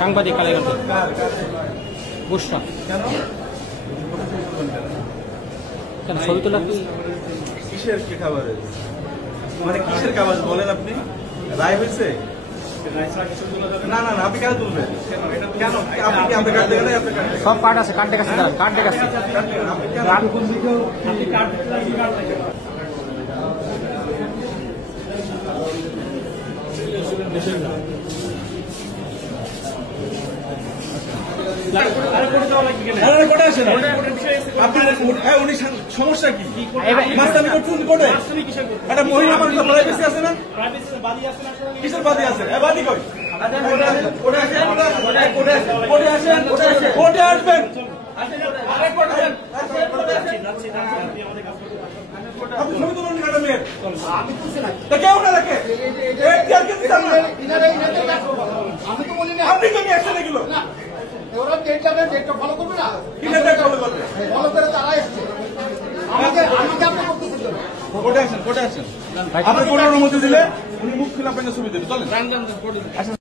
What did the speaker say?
সাংবাদিক কালেগঞ্জ বুসরা কেন ছবি তোলা কিসের কি খাবার মানে কিসের খাবার বলেন আপনি রায় হয়েছে না না না আপনি কেন তুলবেন কেন আপনি আপনি কার্ড দেখেন সব কার্ড আছে কার্ডের কাছে কার্ডের কাছে সমস্যা কি মাস্তানি করছেন কোর্টে একটা মহিলা মানুষ প্রাইভেসি আছে না কিসের বাদী আছে বাদী কই কোর্টে আসবেন আপনি ছবি তুলুন ম্যাডামের কেউ না রাখে আমি তো বলি না আপনি তো অ্যাকশনে গেল ওরা ডেট যাবে ডেটটা ফলো করবে না কিভাবে ডেট ফলো করবে ফলো করে তারা এসছে আমাকে আপনি করতেছেন কোর্টে আসেন আপনি কোর্টের অনুমতি দিলে উনি মুখ খুলে আপনাকে ছবি দেবে চলেন